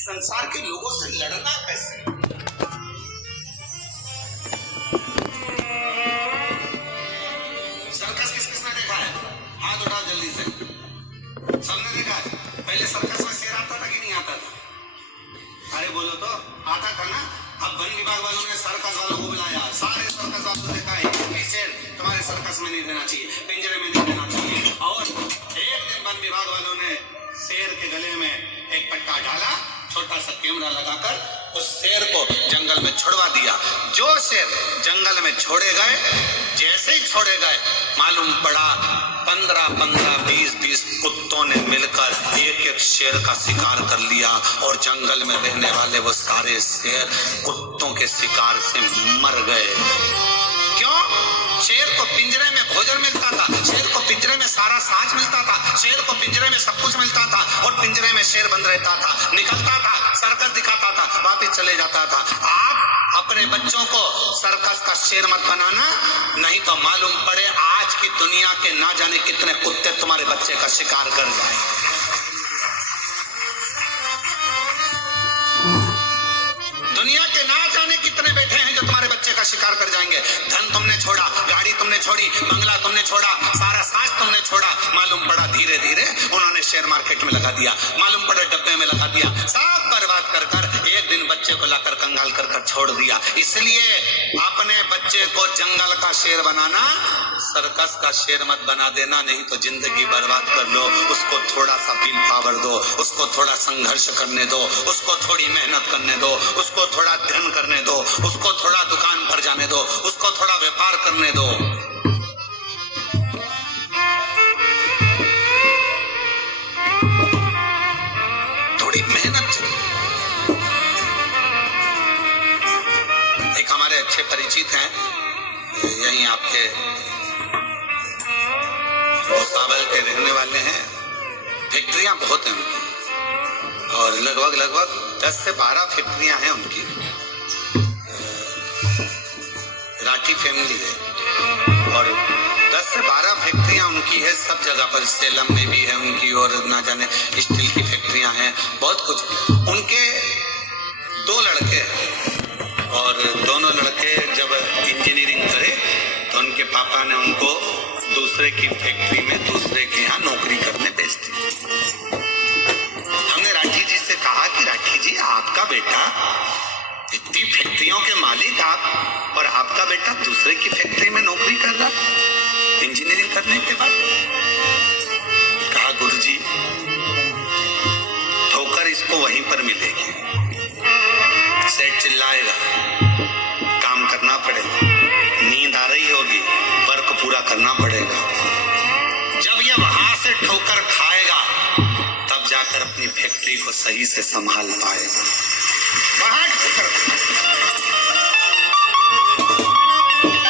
संसार के लोगों से लड़ना कैसे? सर्कस किसने देखा है? हाथ उठाओ जल्दी से। सबने देखा है? पहले सर्कस में शेर आता था कि नहीं आता था? अरे बोलो तो, आता था ना। अब वन विभाग वालों ने सर्कस वालों को बुलाया, सारे सर्कस वालों ने कहा शेर तुम्हारे सर्कस में नहीं देना चाहिए, पिंजरे में नहीं देना चाहिए। और एक दिन वन विभाग वालों ने शेर के गले में एक पट्टा डाला, छोटा सा कैमरा लगाकर उस शेर को जंगल में छोड़वा दिया। जो शेर जंगल में छोड़े गए, जैसे ही छोड़े गए, मालूम पड़ा 15-15, 20-20 कुत्तों ने मिलकर एक शेर का शिकार कर लिया और जंगल में रहने वाले वो सारे शेर कुत्तों के शिकार से मर गए। क्यों? शेर को पिंजरे में भोजन मिलता था, शेर को पिंजरे में सारा साज मिलता था, शेर को पिंजरे में सब कुछ मिलता था और पिंजरे में शेर बंद रहता था, निकलता था, सर्कस दिखाता था, वापस चले जाता था। आप अपने बच्चों को सर्कस का शेर मत बनाना, नहीं तो मालूम पड़े आज की दुनिया के ना जाने कितने कुत्ते तुम्हारे बच्चे का शिकार कर जाए। दुनिया के ना जाने कितने बैठे हैं जो तुम्हारे बच्चे का शिकार कर जाएंगे। धन तुमने छोड़ा, गाड़ी तुमने छोड़ी, बंगला तुमने छोड़ा, सारा साज तुमने छोड़ा, मालूम पड़ा धीरे धीरे उन्होंने शेयर मार्केट में लगा दिया, मालूम पड़ा डब्बे में लगा दिया, सब बर्बाद कर कर एक दिन बच्चे को लाकर कंगाल कर कर छोड़ दिया। इसलिए अपने बच्चे को जंगल का शेर बनाना, सर्कस का शेर मत बना देना, नहीं तो जिंदगी बर्बाद कर लो। उसको थोड़ा सा विल पावर दो, उसको थोड़ा संघर्ष करने दो, उसको थोड़ी मेहनत करने दो, उसको थोड़ा ध्यान करने दो, उसको थोड़ा दुकान पर जाने दो, उसको थोड़ा व्यापार करने दो। थोड़ी मेहनत। एक हमारे अच्छे परिचित हैं, यहीं आपके भोसावल के रहने वाले हैं, फैक्ट्रियां बहुत हैं उनकी और लगभग 10 से 12 फैक्ट्रियां हैं उनकी। राठी फैमिली है और 10 से 12 फैक्ट्रियां उनकी है, सब जगह पर, सेलम में भी है उनकी और ना जाने स्टील की फैक्ट्रियां हैं, बहुत कुछ। उनके 2 लड़के हैं और दोनों लड़के जब इंजीनियरिंग करे तो उनके पापा ने उनको दूसरे की फैक्ट्री में दूसरे के यहाँ नौकरी करने भेज दी। हमने राठी जी से कहा कि राठी जी, आपका बेटा इतनी फैक्ट्रियों के मालिक आप, और आपका बेटा दूसरे की फैक्ट्री में नौकरी कर रहा इंजीनियरिंग करने के बाद। कहा गुरुजी, ठोकर इसको वहीं पर मिलेगी, सेठ चिल्लाएगा, काम करना पड़ेगा, नींद आ रही होगी, वर्क पूरा करना पड़ेगा। जब ये वहां से ठोकर खाएगा तब जाकर अपनी फैक्ट्री को सही से संभाल पाएगा। वहां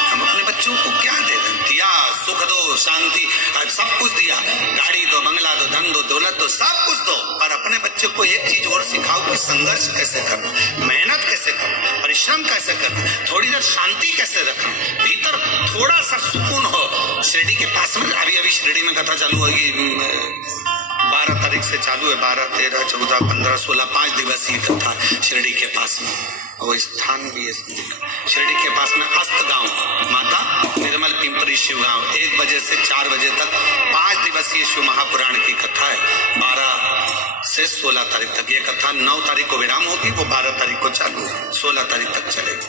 हम अपने बच्चों को क्या दे रहे हैं? दिया, सुख दो, शांति, सब कुछ दिया, गाड़ी दो, बंगला दो, धन दो, दौलत दो, सब कुछ दो, और अपने बच्चे को एक चीज और सिखाओ कि संघर्ष कैसे करना, मेहनत कैसे करना, परिश्रम कैसे करना, थोड़ी देर शांति कैसे रखना, भीतर थोड़ा सा सुकून हो। शिरडी के पास में अभी शिरडी में कथा चालू होगी, 12 तारीख से चालू है, 12, 13, 14, 15, 16, 5 दिवसीय कथा शिरडी के पास में। वो स्थान भी है शिरडी के पास में, अस्त गांव, माता निर्मल पिंपरी शिव गांव, 1 बजे से 4 बजे तक 5 दिवसीय शिव महापुराण की कथा है। 12 से 16 तारीख तक ये कथा, 9 तारीख को विराम होगी, वो 12 तारीख को चालू, 16 तारीख तक चलेगी।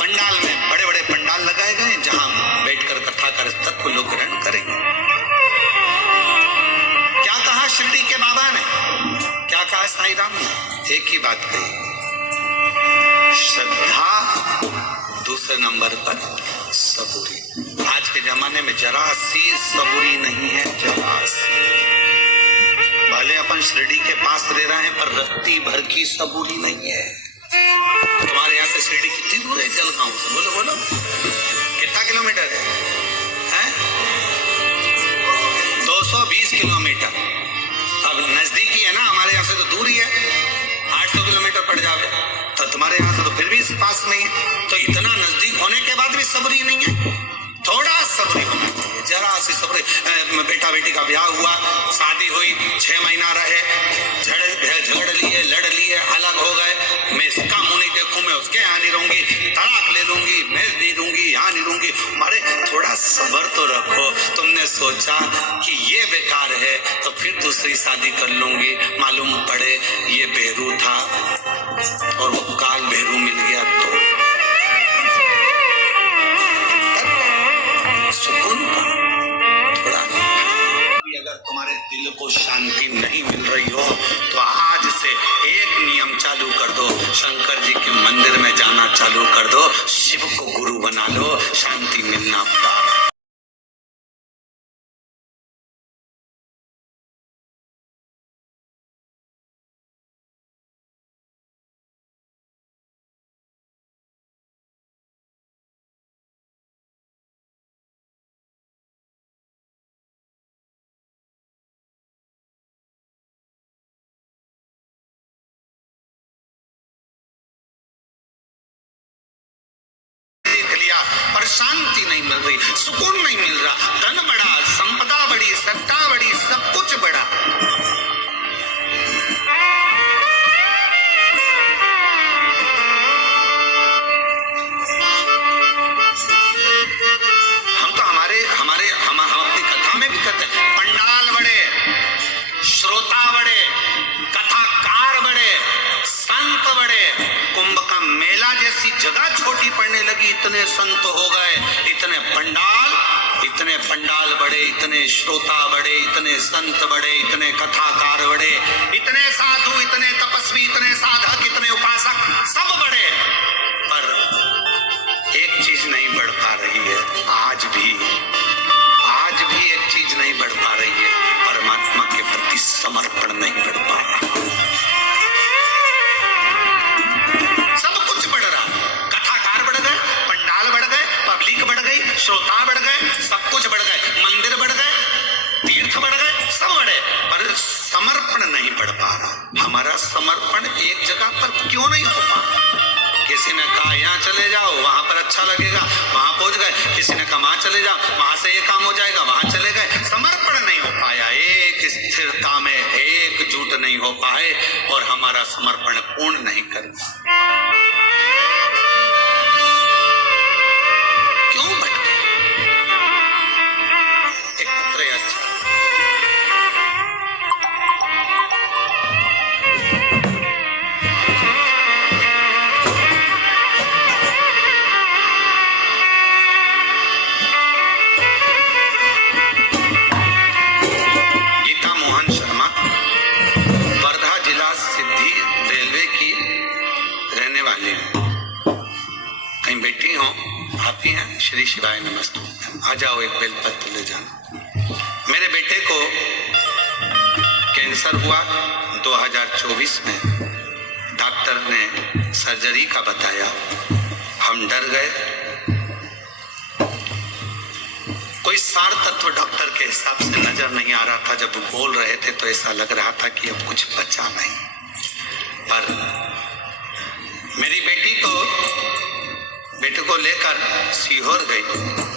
पंडाल में बड़े बड़े पंडाल लगाए गए जहां बैठकर कथा का रस को लोग ग्रहण करेंगे। क्या कहा शिरडी के बाबा ने, क्या कहा साईं राम ने? एक ही बात कही, श्रद्धा, दूसरे नंबर पर सबूरी। आज के जमाने में जरा सी सबूरी नहीं है, जरा सी। भले अपन शिरडी के पास रह रहे हैं पर रत्ती भर की सबूरी नहीं है। तुम्हारे यहाँ से शिरडी कितनी दूर है? जलगांव से बोलो बोलो, कितना किलोमीटर है? 220 किलोमीटर। अब नजदीकी है ना, हमारे यहाँ से तो दूर ही है, 800 किलोमीटर पड़ जावे, तो तुम्हारे यहाँ से तो फिर भी पास नहीं है। तो इतना नजदीक होने के बाद भी सबरी नहीं है, थोड़ा सबरी होना चाहिए, जरा सी सबरी। बेटा बेटी का ब्याह हुआ, शादी हुई, 6 महीना रहे, झगड़ लिए, लड़ लिए, है, अलग हो गए, मैं इसका मुंह नहीं देखूं, मैं उसके यहाँ नहीं रहूंगी, तलाक ले लूंगी, मैं नहीं दूंगी, यहाँ नहीं रहूंगी। अरे थोड़ा सब्र तो रखो। तुमने सोचा कि ये बेकार है तो फिर दूसरी शादी कर लूंगी, मालूम पड़े ये बेरू था और वो काल बेरू मिल गया तो सुकून का थोड़ा। अगर तुम्हारे दिल को शांति नहीं मिल रही हो तो आज से एक नियम चालू कर दो, शंकर जी के मंदिर में जाना चालू कर दो, शिव को गुरु बना लो, शांति मिलना प्रारंभ। पर शांति नहीं मिल रही, सुकून नहीं मिल रहा, धन बढ़ा, संपदा बढ़ी, सत्ता बढ़ी, सब कुछ बढ़ा। हम अपनी कथा में भी कहते हैं, पंडाल बढ़े, श्रोता बढ़े, कथाकार बढ़े, संत बढ़े, कुंभ का मेला जैसी जगह छोटी पड़ने लगी, इतने संत हो गए, इतने पंडाल बढ़े, इतने श्रोता बढ़े, इतने संत बढ़े, इतने कथाकार बढ़े, इतने साधु, इतने तपस्वी, इतने साधक, इतने उपासक, सब बढ़े, पर एक चीज नहीं बढ़ पा रही है। आज भी एक चीज नहीं बढ़ पा रही है, परमात्मा के प्रति समर्पण नहीं बढ़ पा रहा। सब कुछ बढ़ रहा, कथाकार बढ़ गए, पंडाल बढ़ गए, पब्लिक बढ़ गई, श्रोता बढ़ गए, सब कुछ बढ़ गए, मंदिर बढ़ गए, तीर्थ बढ़ गए, सब बढ़े, पर समर्पण नहीं बढ़ पा रहा। हमारा समर्पण एक जगह पर क्यों नहीं हो पा रहा? किसी ने कहा यहाँ चले जाओ, वहां पर अच्छा लगेगा, वहां पहुंच गए, किसी ने कहा वहां चले जाओ, वहां से ये काम हो जाएगा, वहां चले गए, समर्पण नहीं हो पाया, एक स्थिरता में एकजुट नहीं हो पाए और हमारा समर्पण पूर्ण नहीं कर क्यों भटके? एक पुत्र अच्छा बेटी हो, आप ही हैं, श्री शिवाय नमस्तु, आ जाओ एक बेलपत्र ले जाना। मेरे बेटे को कैंसर हुआ 2024 में, डॉक्टर ने सर्जरी का बताया, हम डर गए। कोई सार तत्व डॉक्टर के हिसाब से नजर नहीं आ रहा था, जब वो बोल रहे थे तो ऐसा लग रहा था कि अब कुछ बचा नहीं। पर मेरी बेटे को लेकर सीहोर गई,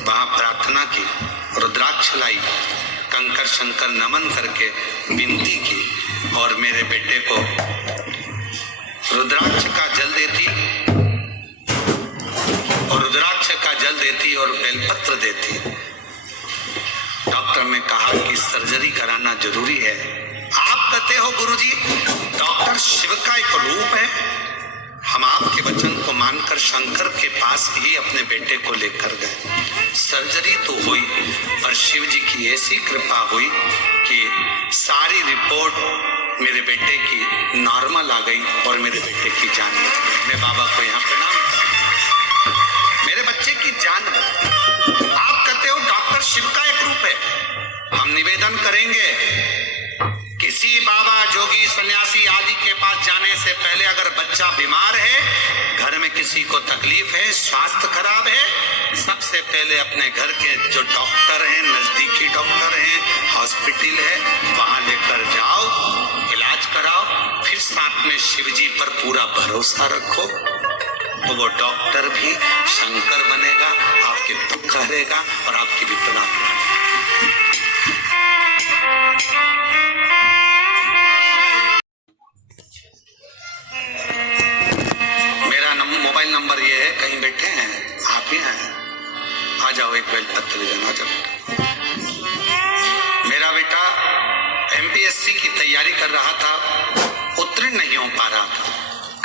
वहां प्रार्थना की, रुद्राक्ष लाई, कंकर शंकर नमन करके विनती की और मेरे बेटे को रुद्राक्ष का जल देती और बेलपत्र देती। डॉक्टर ने कहा कि सर्जरी कराना जरूरी है। आप कहते हो गुरुजी, डॉक्टर शिव का एक रूप है। हम आपके वचन को मानकर शंकर के पास ही अपने बेटे को लेकर गए। सर्जरी तो हुई, पर शिव जी की ऐसी कृपा हुई कि सारी रिपोर्ट मेरे बेटे की नॉर्मल आ गई और मेरे बेटे की जान बच गई। मैं बाबा को यहाँ प्रणाम करता हूं, मेरे बच्चे की जान बच गई। आप कहते हो डॉक्टर शिव का एक रूप है। हम निवेदन करेंगे, किसी बाबा, जोगी, सन्यासी आदि के पास जाने से पहले अगर बच्चा बीमार है, घर में किसी को तकलीफ है, स्वास्थ्य खराब है, सबसे पहले अपने घर के जो डॉक्टर हैं, नजदीकी डॉक्टर हैं, हॉस्पिटल है, वहां लेकर जाओ, इलाज कराओ, फिर साथ में शिव जी पर पूरा भरोसा रखो, तो वो डॉक्टर भी शंकर बनेगा, आपके दुख हरेगा और आपकी विपदा एक बेलपत्र ले जाना। जब मेरा बेटा एमपीएससी की तैयारी कर रहा था, उत्तीर्ण नहीं हो पा रहा था,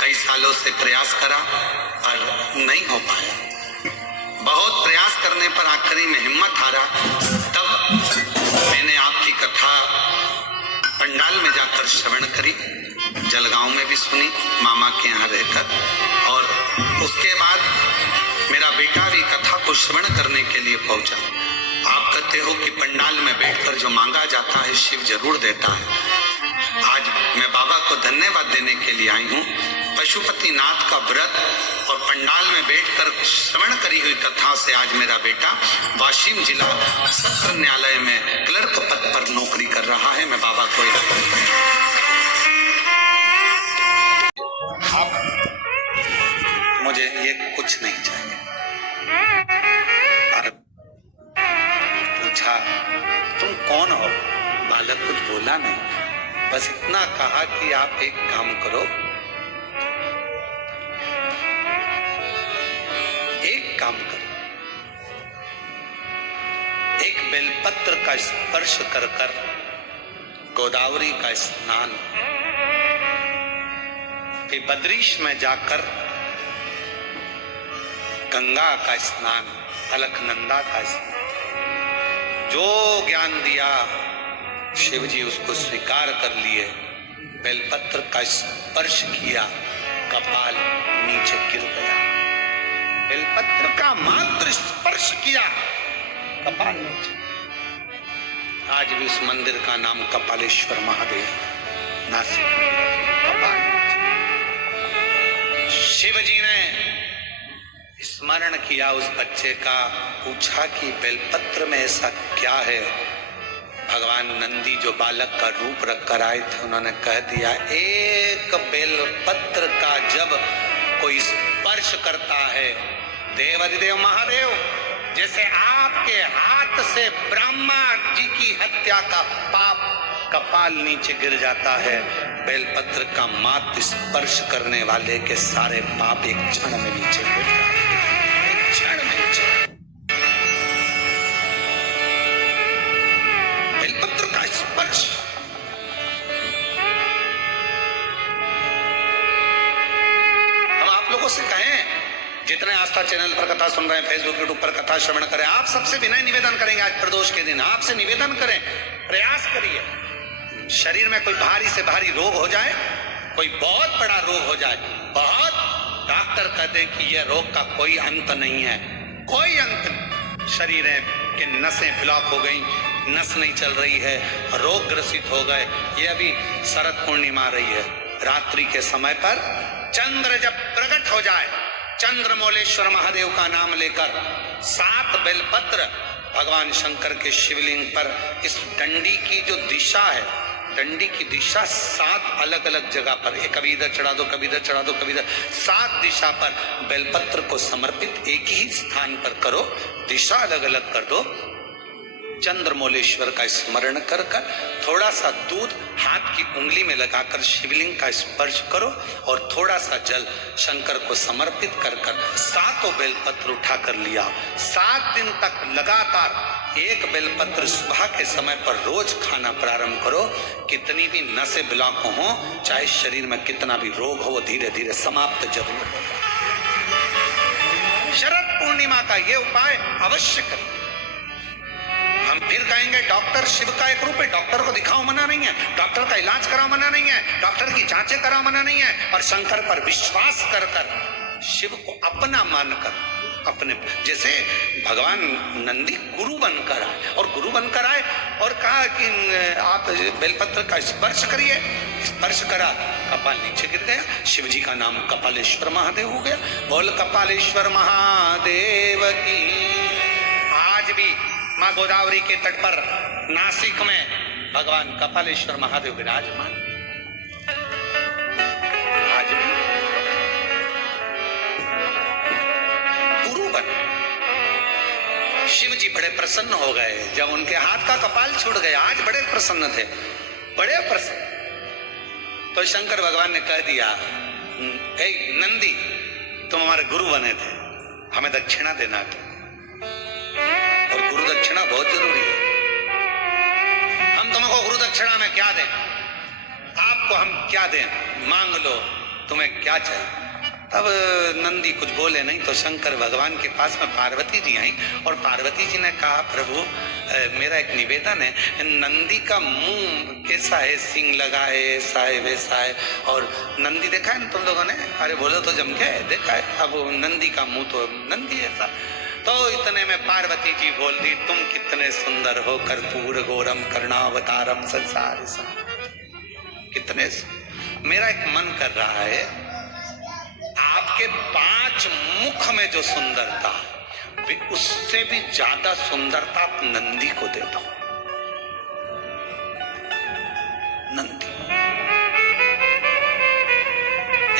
कई सालों से प्रयास करा पर नहीं हो पाया। बहुत प्रयास करने पर आखिरी में हिम्मत हारा, तब मैंने आपकी कथा पंडाल में जाकर श्रवण करी, जलगांव में भी सुनी मामा के यहाँ रहकर, और उसके बाद मेरा बेटा भी कथा को श्रवण करने के लिए पहुंचा। आप कहते हो कि पंडाल में बैठकर जो मांगा जाता है शिव जरूर देता है। आज मैं बाबा को धन्यवाद देने के लिए आई हूँ। पशुपति नाथ का व्रत और पंडाल में बैठकर श्रवण करी हुई कथाओं से आज मेरा बेटा वाशिम जिला सत्र न्यायालय में क्लर्क पद पर नौकरी कर रहा है। मैं बाबा को मुझे ये कुछ नहीं चाहिए। पूछा तुम कौन हो? बालक कुछ बोला नहीं, बस इतना कहा कि आप एक काम करो, एक काम करो, एक बेलपत्र का स्पर्श कर कर गोदावरी का स्नान, फिर बद्रीश में जाकर गंगा का स्नान, अलकनंदा का स्नान, जो ज्ञान दिया शिव जी उसको स्वीकार कर लिए। बेलपत्र का स्पर्श किया, कपाल नीचे गिर गया। बेलपत्र का मात्र स्पर्श किया, कपाल नीचे। आज भी उस मंदिर का नाम कपालेश्वर महादेव, नासिक में कपाल नीचे। शिव जी ने स्मरण किया उस बच्चे का, पूछा कि बेलपत्र में ऐसा क्या है? भगवान नंदी जो बालक का रूप रख कर आए थे, उन्होंने कह दिया, एक बेलपत्र का जब कोई स्पर्श करता है, देवाधिदेव महादेव, जैसे आपके हाथ से ब्रह्मा जी की हत्या का पाप कपाल नीचे गिर जाता है, बेलपत्र का मात्र स्पर्श करने वाले के सारे पाप एक क्षण में नीचे गिर जाते हैं, एक क्षण में नीचे। बेलपत्र का स्पर्श। हम आप लोगों से कहें, जितने आस्था चैनल पर कथा सुन रहे हैं, फेसबुक यूट्यूब पर कथा श्रवण करें, आप सबसे विनय निवेदन करेंगे, आज प्रदोष के दिन आपसे निवेदन करें, प्रयास करिए। शरीर में कोई भारी से भारी रोग हो जाए, कोई बहुत बड़ा रोग हो जाए, बहुत, डॉक्टर कहते हैं कि यह रोग का कोई अंत नहीं है, कोई अंत नहीं। शरीर के नसें ब्लॉक हो गई, नस नहीं चल रही है, रोग ग्रसित हो गए। ये अभी शरद पूर्णिमा रही है, रात्रि के समय पर चंद्र जब प्रकट हो जाए, चंद्रमौलेश्वर महादेव का नाम लेकर 7 बेलपत्र भगवान शंकर के शिवलिंग पर, इस डंडी की जो दिशा है, डंडी की दिशा 7 अलग अलग जगह पर, कभी इधर चढ़ा दो, कभी इधर चढ़ा दो, कभी इधर, 7 दिशा पर बेलपत्र को समर्पित एक ही स्थान पर करो, दिशा अलग अलग कर दो। चंद्रमौलेश्वर का स्मरण कर कर थोड़ा सा दूध हाथ की उंगली में लगाकर शिवलिंग का स्पर्श करो और थोड़ा सा जल शंकर को समर्पित कर कर 7 बेलपत्र उठा कर लिया। 7 दिन तक लगातार एक बेलपत्र सुबह के समय पर रोज खाना प्रारंभ करो। कितनी भी नसें ब्लॉक हो, चाहे शरीर में कितना भी रोग हो, वो धीरे धीरे समाप्त जरूर होगा। शरद पूर्णिमा का ये उपाय अवश्य करें। हम फिर कहेंगे डॉक्टर शिव का एक रूप है, डॉक्टर को दिखाओ मना नहीं है, डॉक्टर का इलाज कराओ मना नहीं है, डॉक्टर की जांचें कराओ मना नहीं है, और शंकर पर विश्वास कर कर शिव को अपना मानकर, अपने जैसे भगवान नंदी गुरु बनकर आए, और गुरु बनकर आए और कहा कि आप बेलपत्र का स्पर्श करिए। स्पर्श करा, कपाल नीचे गिर गया, शिव जी का नाम कपालेश्वर महादेव हो गया। बोल कपालेश्वर महादेव की। आज भी माँ गोदावरी के तट पर नासिक में भगवान कपालेश्वर महादेव विराजमान। आज भी गुरु बने। शिव जी बड़े प्रसन्न हो गए जब उनके हाथ का कपाल छूट गया। आज बड़े प्रसन्न थे, बड़े प्रसन्न। तो शंकर भगवान ने कह दिया, हे नंदी, तुम हमारे गुरु बने थे, हमें दक्षिणा देना। दक्षिणा बहुत जरूरी है। हम तुमको गुरु दक्षिणा में क्या दें, आपको हम क्या दें, मांग लो, तुम्हें क्या चाहिए। तब नंदी कुछ बोले नहीं तो शंकर भगवान के पास में पार्वती जी आई और पार्वती जी ने कहा, प्रभु मेरा एक निवेदन है, नंदी का मुंह कैसा है, सींग लगा है, ऐसा है वैसा है, और नंदी देखा है तुम लोगों ने? अरे बोलो तो जम के देखा है। अब नंदी का मुंह तो नंदी ऐसा। तो इतने में पार्वती जी बोल दी, तुम कितने सुंदर हो, कर्पूर गौरम करुणावतारम संसार सार। कितने, मेरा एक मन कर रहा है, आपके 5 मुख में जो सुंदरता वे उससे भी ज्यादा सुंदरता आप नंदी को दे दो। नंदी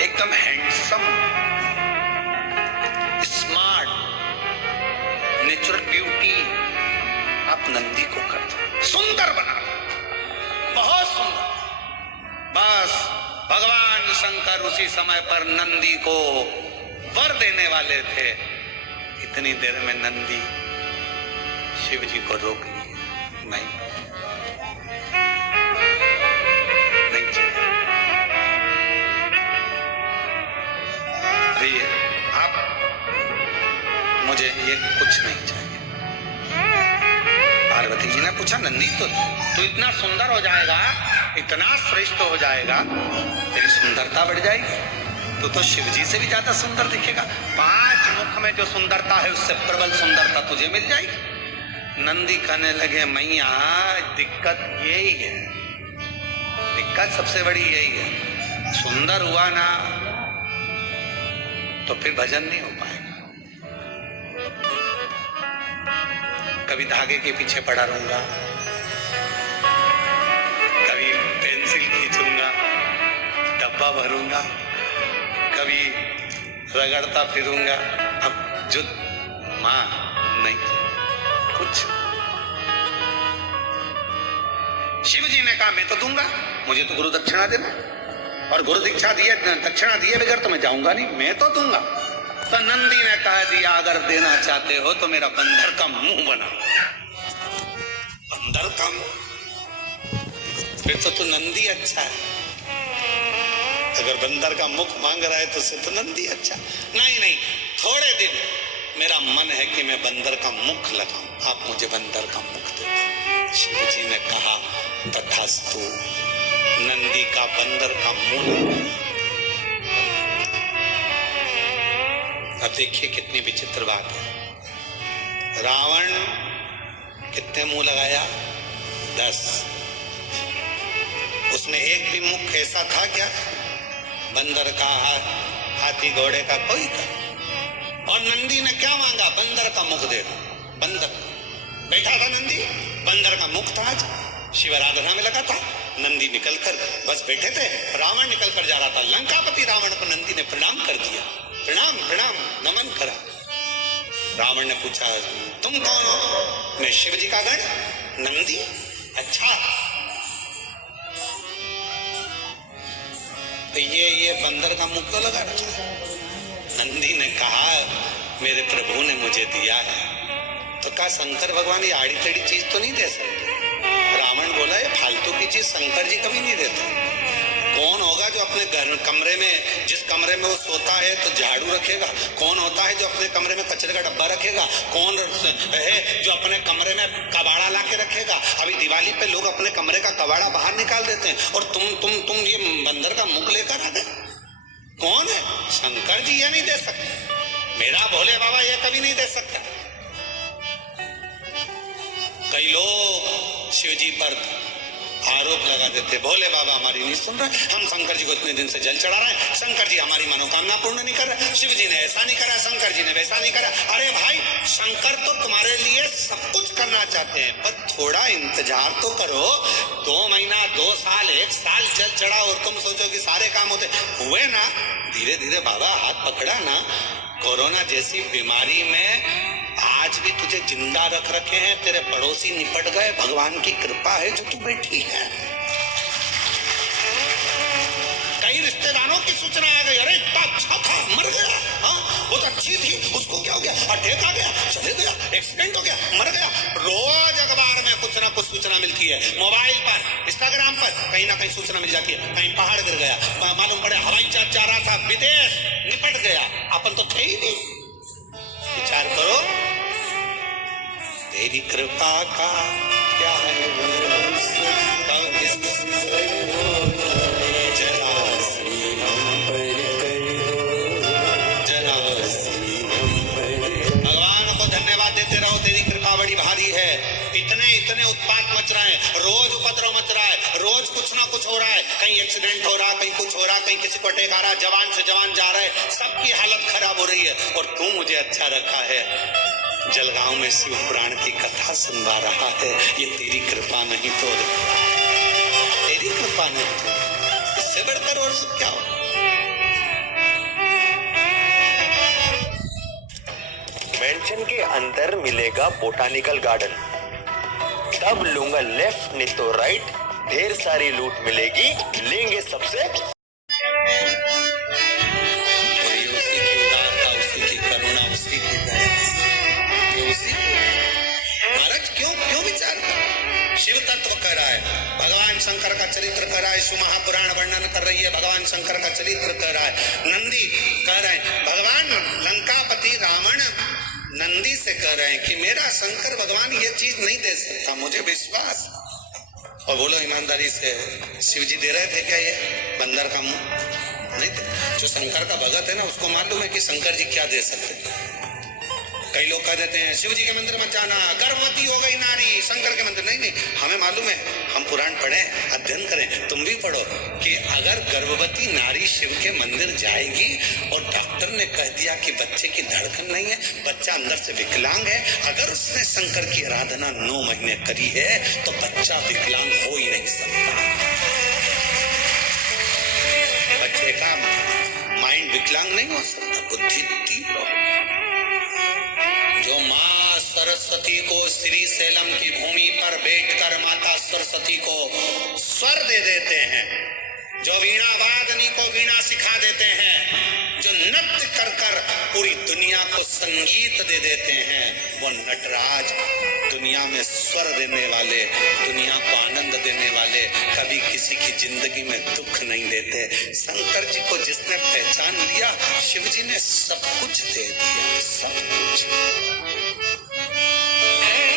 एकदम हैंडसम, स्मार्ट, नेचुरल ब्यूटी आप नंदी को कर दो, सुंदर बना दो, बहुत सुंदर। बस भगवान शंकर उसी समय पर नंदी को वर देने वाले थे। इतनी देर में नंदी शिव जी को रोक लिए, नहीं चाहिए। अरे आप, मुझे ये कुछ नहीं चाहिए। पार्वती जी ने पूछा, नंदी तो इतना सुंदर हो जाएगा, इतना श्रेष्ठ हो जाएगा, तेरी सुंदरता बढ़ जाएगी, तो शिव जी से भी ज्यादा सुंदर दिखेगा। 5 मुख में जो सुंदरता है उससे प्रबल सुंदरता तुझे मिल जाएगी। नंदी कहने लगे, मैया दिक्कत यही है, दिक्कत सबसे बड़ी यही है, सुंदर हुआ ना तो फिर भजन नहीं हो पाएगा। कभी धागे के पीछे पड़ा रहूंगा, कभी पेंसिल खींचूंगा, डब्बा भरूंगा, कभी रगड़ता फिरूंगा। अब जो मां नहीं कुछ। शिव जी ने कहा, मैं तो दूंगा, मुझे तो गुरु दक्षिणा देना, और गुरु दीक्षा दिए, दक्षिणा दिए बगैर तो मैं जाऊंगा नहीं, मैं तो दूंगा। तो नंदी ने कह दिया, अगर देना चाहते हो तो मेरा बंदर का मुंह बना। बंदर का मुंह, फिर तो नंदी अच्छा है। अगर बंदर का मुख मांग रहा है तो से तो नंदी अच्छा। नहीं, थोड़े दिन मेरा मन है कि मैं बंदर का मुख लगाऊं, आप मुझे बंदर का मुख दे दो। शिव जी ने कहा, तथास्तु। नंदी का बंदर का मुंह लगा। अब देखिए कितनी विचित्र बात है। रावण कितने मुंह लगाया? 10। उसमें एक भी मुख ऐसा था क्या? बंदर का, हाथी घोड़े का कोई था। और नंदी ने क्या मांगा? बंदर का मुख दे दो। बंदर बैठा था नंदी, बंदर का मुख था। आज शिव आराधना में लगा था, नंदी निकलकर बस बैठे थे, रावण निकलकर जा रहा था। लंकापति रावण को नंदी ने प्रणाम कर दिया, प्रणाम प्रणाम नमन करा। रावण ने पूछा, तुम कौन हो? मैं शिव जी का गण नंदी। अच्छा, तो ये बंदर का मुख तो लगा रखा। नंदी ने कहा, मेरे प्रभु ने मुझे दिया है। तो कहा, शंकर भगवान ये आड़ी टेढ़ी चीज तो नहीं दे सकते। रावण बोला, ये फालतू की चीज शंकर जी कभी नहीं देते। कौन होगा जो अपने घर कमरे में, जिस कमरे में वो सोता है तो झाड़ू रखेगा? कौन होता है जो अपने कमरे में कचरे का डब्बा रखेगा? कौन है जो अपने कमरे में कबाड़ा ला के रखेगा? अभी दिवाली पे लोग अपने कमरे का कबाड़ा बाहर निकाल देते हैं, और तुम ये बंदर का मुख लेकर आ गए। कौन है? शंकर जी ये नहीं दे सकते, मेरा भोले बाबा ये कभी नहीं दे सकता। कई लोग शिव जी पर आरोप लगा देते, भोले बाबा हमारी नहीं सुन रहे, हम शंकर जी को इतने दिन से जल चढ़ा रहे हैं, शंकर जी हमारी मनोकामना पूर्ण नहीं कर रहे, शिव जी ने ऐसा नहीं करा, शंकर जी ने वैसा नहीं करा। अरे भाई, शंकर तो तुम्हारे लिए सब कुछ करना चाहते हैं, पर थोड़ा इंतजार तो करो। 2 महीना, 2 साल, 1 साल जल चढ़ा और तुम सोचो कि सारे काम होते हुए ना। धीरे धीरे बाबा हाथ पकड़ा ना। कोरोना जैसी बीमारी में आज भी तुझे जिंदा रख रखे हैं, तेरे पड़ोसी निपट गए, भगवान की कृपा है जो तू बैठी है। कई रिश्तेदारों की सूचना आ गई, अरे इतना अच्छा था, मर गया, हाँ वो तो अच्छी थी, उसको क्या हो गया, अटैक आ गया, चले गया, एक्सीडेंट हो गया, मर गया। रोज अखबार में कुछ ना कुछ सूचना मिलती है, मोबाइल पर, इंस्टाग्राम पर कहीं ना कहीं सूचना मिल जाती है। कहीं पहाड़ गिर गया, मालूम पड़े हवाई जहाज जा रहा था विदेश, निपट गया, अपन तो थे ही नहीं। विचार करो, तेरी कृपा का क्या है देते रहो, तेरी कृपा बड़ी भारी है। इतने उत्पात मच रहे हैं, रोज उपद्रव मच रहा है, रोज कुछ ना कुछ हो रहा है, कहीं एक्सीडेंट हो रहा है, कहीं कुछ हो रहा है, कहीं किसी को अटैक आ रहा है, जवान से जवान जा रहे हैं, सबकी हालत खराब हो रही है। और तू मुझे अच्छा रखा है, जलगांव में शिव पुराण की कथा सुनवा रहा है। ये तेरी कृपा नहीं तो, तेरी कृपा नहीं तो इससे बढ़कर और सुख क्या हो। मेंशन के अंदर मिलेगा बोटानिकल गार्डन, तब लूंगा लेफ्ट नहीं तो राइट, ढेर सारी लूट मिलेगी, लेंगे सबसे। उसी की उदारता, उसी की करुणा, उसी की दया, तो उसी की महाराज क्यों विचार कर। शिव तत्व कर रहा है, भगवान शंकर का चरित्र कर रहा है, शिव महापुराण वर्णन कर रही है, भगवान शंकर का चरित्र कर रहा है। नंदी कह रहे हैं, भगवान लंकापति रावण नंदी से कह रहे हैं कि मेरा शंकर भगवान ये चीज नहीं दे सकता, मुझे विश्वास। और बोलो ईमानदारी से, शिव जी दे रहे थे क्या ये बंदर का मुंह? नहीं थे। जो शंकर का भगत है ना, उसको मालूम है कि शंकर जी क्या दे सकते हैं। कई लोग कह देते हैं शिव जी के मंदिर मत जाना, गर्भवती हो गई नारी, शंकर के मंदिर। नहीं, हमें मालूम है, हम पुराण पढ़ें, अध्ययन करें, तुम भी पढ़ो, कि अगर गर्भवती नारी शिव के मंदिर जाएगी और डॉक्टर ने कह दिया कि बच्चे की धड़कन नहीं है, बच्चा अंदर से विकलांग है, अगर उसने शंकर की आराधना 9 महीने करी है तो बच्चा विकलांग हो ही नहीं सकता। बच्चे का माइंड विकलांग नहीं हो सकता, बुद्धि तीव्र हो। जो माँ सरस्वती को श्री सैलम की भूमि पर बैठकर माता सरस्वती को स्वर दे देते हैं, जो वीणा वादनी को वीणा सिखा देते हैं, जो नृत्य कर कर पूरी दुनिया को संगीत दे देते हैं, वो नटराज दुनिया में स्वर देने वाले, दुनिया को आनंद देने वाले, कभी किसी की जिंदगी में दुख नहीं देते। शंकर जी को जिसने पहचान लिया, शिव जी ने सब कुछ दे दिया, सब कुछ।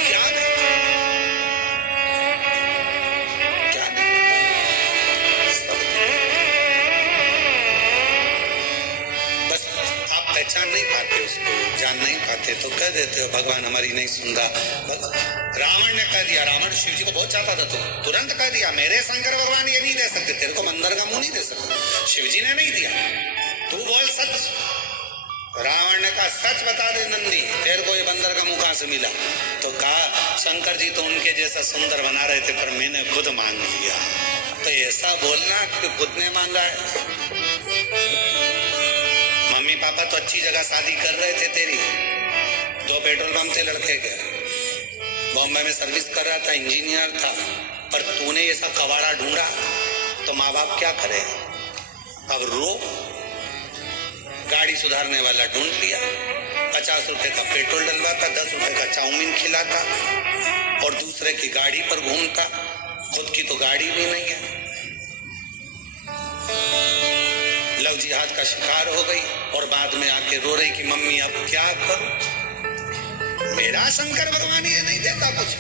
क्या नहीं, क्या नहीं, सब। बस आप पहचान नहीं पाते उसको, जान नहीं पाते, तो कह देते हो भगवान हमारी नहीं सुन रहा। रावण ने कह दिया, रावण शिव जी को बहुत चाहता था, तो तुरंत कह दिया मेरे शंकर भगवान ये नहीं दे सकते, तेरे को मंदिर का मुंह नहीं दे सकते। शिव जी ने नहीं दिया, तू बोल सच। रावण ने कहा सच बता दे नंदी, तेरे को ये बंदर का मुंह कहां से मिला? तो कहा शंकर जी तो उनके जैसा सुंदर बना रहे थे, पर मैंने खुद मांग लिया। तो ऐसा बोलना कि खुद ने मांगा है। मम्मी पापा तो अच्छी जगह शादी कर रहे थे तेरी, 2 पेट्रोल पंप थे लड़के के, बॉम्बे में सर्विस कर रहा था, इंजीनियर था, पर तूने ऐसा कबाड़ा ढूंढा तो माँ बाप क्या करे? अब रो, गाड़ी सुधारने वाला ढूंढ लिया, 50 रुपए का पेट्रोल डलवाता, 10 रुपए का चाउमीन खिलाता, और दूसरे की गाड़ी पर घूमता, खुद की तो गाड़ी भी नहीं है। लव जिहाद का शिकार हो गई और बाद में आके रो रही कि मम्मी अब क्या करूं? मेरा शंकर भगवान ये नहीं देता कुछ।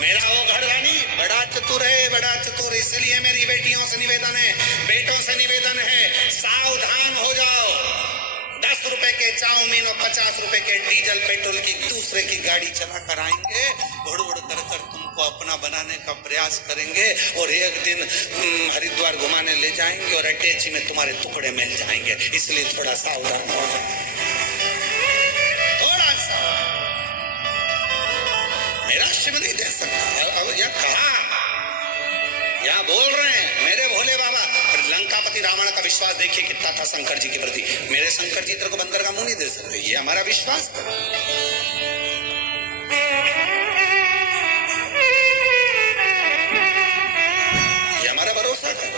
मेरा वो घरवाली बड़ा चतुर है, बड़ा चतुर। इसलिए मेरी बेटियों से निवेदन है, बेटों से निवेदन है, सावधान हो जाओ। 10 रुपए के चाउमीन और 50 रुपए के डीजल पेट्रोल की दूसरे की गाड़ी चला कर आएंगे, उड़ उड़ कर तुमको अपना बनाने का प्रयास करेंगे, और एक दिन हरिद्वार घुमाने ले जाएंगे और अटैची में तुम्हारे टुकड़े मिल जाएंगे। इसलिए थोड़ा सावधान हो जाओ, थोड़ा सा। मेरा शिव नहीं दे सकता। अब यह कहा, यहाँ बोल रहे हैं मेरे भोले बाबा। लंकापति रावण का विश्वास देखिए कितना था शंकर जी के प्रति। मेरे शंकर जी तेरे को बंदर का मुंह नहीं दे सकते, ये हमारा विश्वास था। ये हमारा भरोसा था।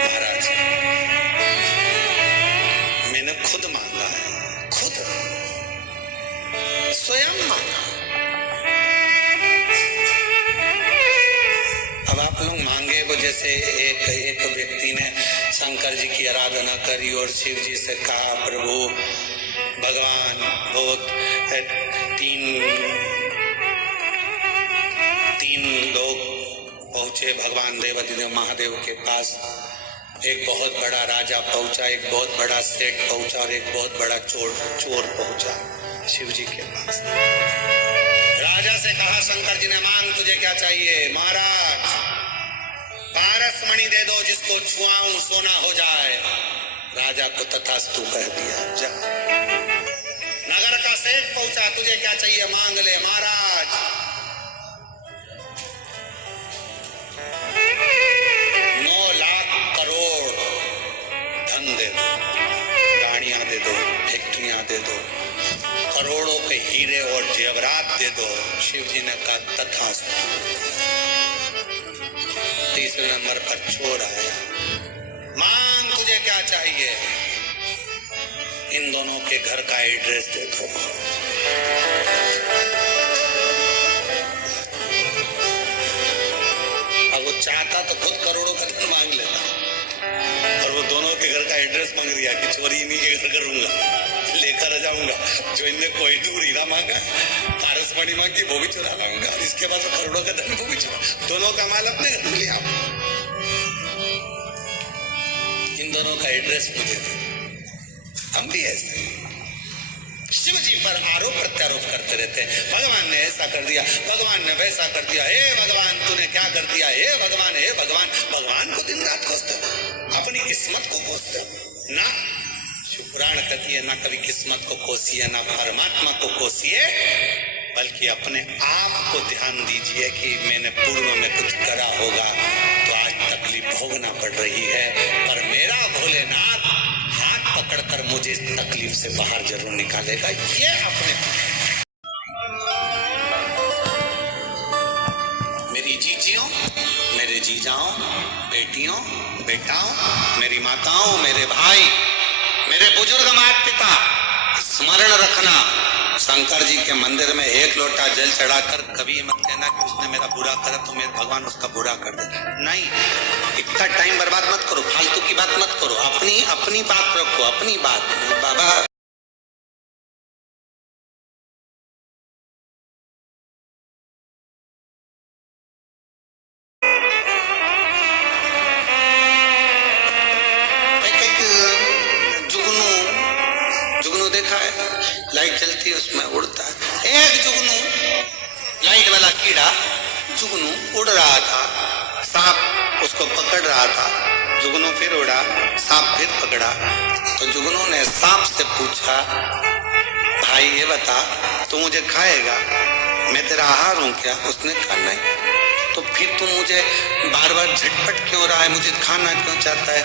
महाराज जैसे एक एक व्यक्ति ने शंकर जी की आराधना करी और शिव जी से कहा, प्रभु भगवान, वो तीन लोग पहुंचे भगवान देवाधिदेव महादेव के पास। एक बहुत बड़ा राजा पहुंचा, एक बहुत बड़ा सेठ पहुंचा और एक बहुत बड़ा चोर पहुंचा शिव जी के पास। राजा से कहा शंकर जी ने, मांग तुझे क्या चाहिए? महाराज पारस मणि दे दो, जिसको छुआऊं सोना हो जाए। राजा को तथास्तु कह दिया, जा। नगर का सेठ पहुंचा, तुझे क्या चाहिए? मांग ले। महाराज 9 लाख करोड़ धन दे दो, गाड़ियां दे दो, फैक्ट्रियां दे दो, करोड़ों के हीरे और जेवरात दे दो। शिव जी ने कहा तथास्तु। तीसरे नंबर पर चोर आया, मांग तुझे क्या चाहिए? इन दोनों के घर का एड्रेस दे दो। अब वो चाहता तो खुद करोड़ों का धन मांग लेता, और वो दोनों के घर का एड्रेस मांग दिया कि चोरी इन्हीं के घर करूंगा, लेकर जाऊंगा। जो इनने कोई दूर हीरा मांगा, पारस मणि मांगी, वो भी चुरा लाऊंगा, और इसके बाद करोड़ों का धन वो भी चुरा। दोनों का माल अपने घर में लिया। इन दोनों का एड्रेस मुझे दे। हम भी ऐसे शिव जी पर आरोप प्रत्यारोप करते रहते हैं। भगवान ने ऐसा कर दिया, भगवान ने वैसा कर दिया, हे भगवान तूने क्या कर दिया, हे भगवान, हे भगवान। भगवान को दिन रात कोसते हो, अपनी किस्मत को कोसते हो ना। पुराण कहती है, ना कभी किस्मत को कोसिए, ना परमात्मा को कोसिए, बल्कि अपने आप को ध्यान दीजिए कि मैंने पूर्व में कुछ करा होगा तो आज तकलीफ भोगना पड़ रही है, पर मेरा भोलेनाथ हाथ पकड़कर मुझे इस तकलीफ से बाहर जरूर निकालेगा। ये अपने मेरी जीजियों, मेरे जीजाओं, बेटियों, बेटाओं, मेरी माताओं, मेरे भाई, मेरे बुजुर्ग माता पिता, स्मरण रखना, शंकर जी के मंदिर में एक लोटा जल चढ़ाकर कभी मत कहना कि उसने मेरा बुरा करा तो मेरे भगवान उसका बुरा कर दे। नहीं, इतना टाइम बर्बाद मत करो, फालतू की बात मत करो, अपनी बात रखो, अपनी बात। बाबा देखा है, लाइट जलती है उसमें उड़ता है। एक जुगनू, लाइट वाला कीड़ा जुगनू उड़ रहा था, सांप उसको पकड़ रहा था, जुगनू फिर उड़ा, सांप फिर पकड़ा। तो जुगनू ने सांप से पूछा, भाई ये बता तू मुझे खाएगा, मैं तेरा आहार हूं क्या? उसने कहा नहीं। तो फिर तू मुझे बार बार झटपट क्यों रहा है, मुझे खाना क्यों चाहता है?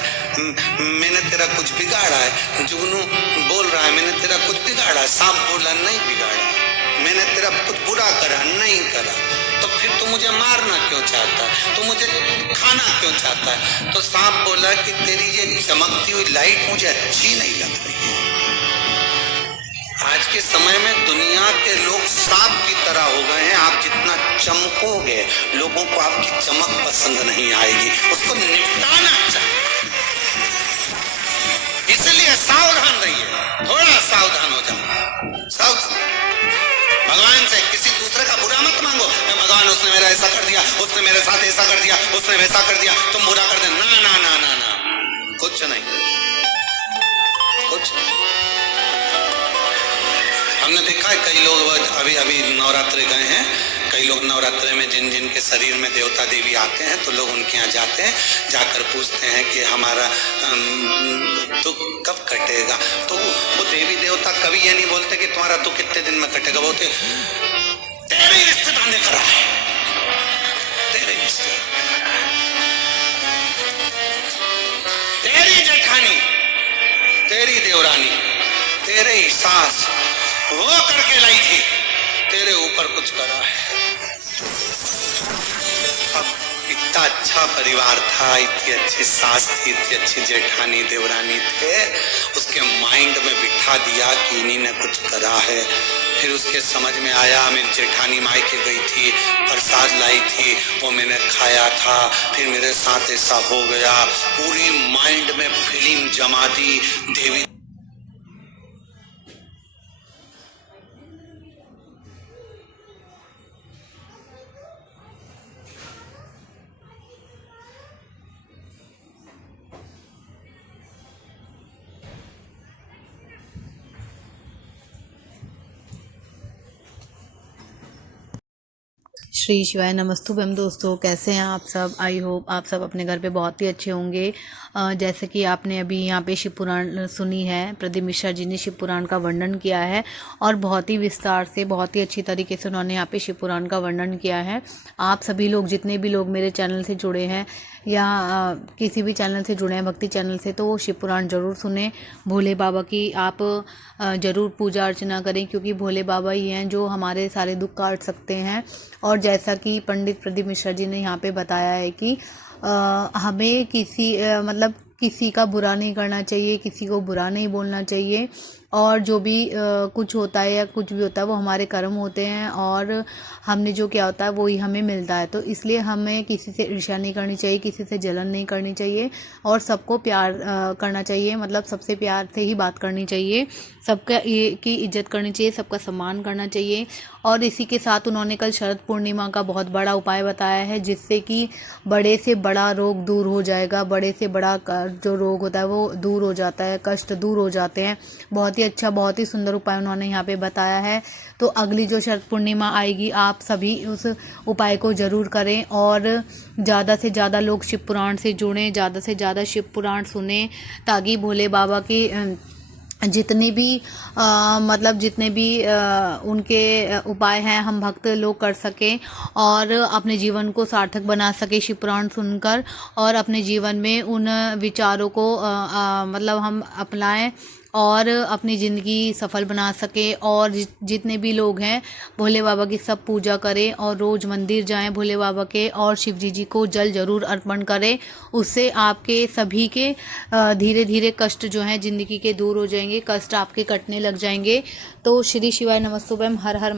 मैंने तेरा कुछ बिगाड़ा है? जुगनू बोल रहा है मैंने तेरा कुछ बिगाड़ा है। सांप बोला नहीं बिगाड़ा, मैंने तेरा कुछ बुरा करा नहीं करा। तो फिर तू मुझे मारना क्यों चाहता है, तू मुझे खाना क्यों चाहता है? तो सांप बोला कि तेरी ये चमकती हुई लाइट मुझे अच्छी नहीं लग रही है। आज के समय में दुनिया के लोग सांप की तरह हो गए हैं। आप जितना चमकोगे लोगों को आपकी चमक पसंद नहीं आएगी, उसको निपटाना चाहिए। इसलिए सावधान रहिए, थोड़ा सावधान हो जाओ, सावधान। भगवान से किसी दूसरे का बुरा मत मांगो, भगवान उसने मेरा ऐसा कर दिया, उसने मेरे साथ ऐसा कर दिया, उसने वैसा कर दिया, तुम बुरा कर दे। ना ना ना ना ना, कुछ नहीं, कुछ नहीं। हमने देखा है कई लोग अभी नवरात्रे गए हैं, कई लोग नवरात्रे में जिन जिन के शरीर में देवता देवी आते हैं तो लोग उनके यहाँ जाते हैं, जाकर पूछते हैं कि हमारा दुख कब कटेगा। तो वो देवी देवता कभी ये नहीं बोलते कि तुम्हारा दुख कितने दिन में कटेगा, बोलते तेरे रिश्तेदार ने करा है, तेरे रिश्तेदार, तेरी जेठानी, तेरी देवरानी, तेरे ही सास वो करके लाई थी, तेरे ऊपर कुछ करा है। अब इतना अच्छा परिवार था, इतनी अच्छी सास थी, इतनी अच्छी जेठानी देवरानी थे, उसके माइंड में बिठा दिया कि इन्हीं ने कुछ करा है। फिर उसके समझ में आया, मेरी जेठानी मायके गई थी, प्रसाद लाई थी, वो मैंने खाया था, फिर मेरे साथ ऐसा हो गया। पूरी माइंड में फिल्म जमा दी देवी। श्री शिवाय नमस्तुभ्यम। दोस्तों कैसे हैं आप सब? आई होप आप सब अपने घर पे बहुत ही अच्छे होंगे। जैसे कि आपने अभी यहाँ पे शिव पुराण सुनी है, प्रदीप मिश्रा जी ने शिव पुराण का वर्णन किया है और बहुत ही विस्तार से, बहुत ही अच्छी तरीके से उन्होंने यहाँ पे शिव पुराण का वर्णन किया है। आप सभी लोग, जितने भी लोग मेरे चैनल से जुड़े हैं या किसी भी चैनल से जुड़े हैं, भक्ति चैनल से, तो वो शिव पुराण ज़रूर सुने। भोले बाबा की आप ज़रूर पूजा अर्चना करें, क्योंकि भोले बाबा ही हैं जो हमारे सारे दुख काट सकते हैं। और जैसा कि पंडित प्रदीप मिश्रा जी ने यहाँ पे बताया है कि हमें मतलब किसी का बुरा नहीं करना चाहिए, किसी को बुरा नहीं बोलना चाहिए। और जो भी कुछ होता है या कुछ भी होता है वो हमारे कर्म होते हैं, और हमने जो किया होता है वो ही हमें मिलता है। तो इसलिए हमें किसी से ईर्ष्या नहीं करनी चाहिए, किसी से जलन नहीं करनी चाहिए, और सबको प्यार करना चाहिए। मतलब सबसे प्यार से ही बात करनी चाहिए, सबका की इज्जत करनी चाहिए, सबका सम्मान करना चाहिए। और इसी के साथ उन्होंने कल शरद पूर्णिमा का बहुत बड़ा उपाय बताया है, जिससे कि बड़े से बड़ा रोग दूर हो जाएगा, बड़े से बड़ा जो रोग होता है वो दूर हो जाता है, कष्ट दूर हो जाते हैं। बहुत ही अच्छा, बहुत ही सुंदर उपाय उन्होंने यहाँ पे बताया है। तो अगली जो शरद पूर्णिमा आएगी, आप सभी उस उपाय को ज़रूर करें और ज़्यादा से ज़्यादा लोग शिव पुराण से जुड़ें, ज़्यादा से ज़्यादा शिव पुराण सुने, ताकि भोले बाबा की जितने भी मतलब जितने भी उनके उपाय हैं हम भक्त लोग कर सकें और अपने जीवन को सार्थक बना सके शिव पुराण सुनकर, और अपने जीवन में उन विचारों को मतलब हम अपनाएं और अपनी ज़िंदगी सफल बना सके। और जितने भी लोग हैं भोले बाबा की सब पूजा करें और रोज़ मंदिर जाएं भोले बाबा के, और शिव जी को जल ज़रूर अर्पण करें। उससे आपके सभी के धीरे धीरे कष्ट जो हैं ज़िंदगी के दूर हो जाएंगे, कष्ट आपके कटने लग जाएंगे। तो श्री शिवाय नमस्तुभ्यम। हर हर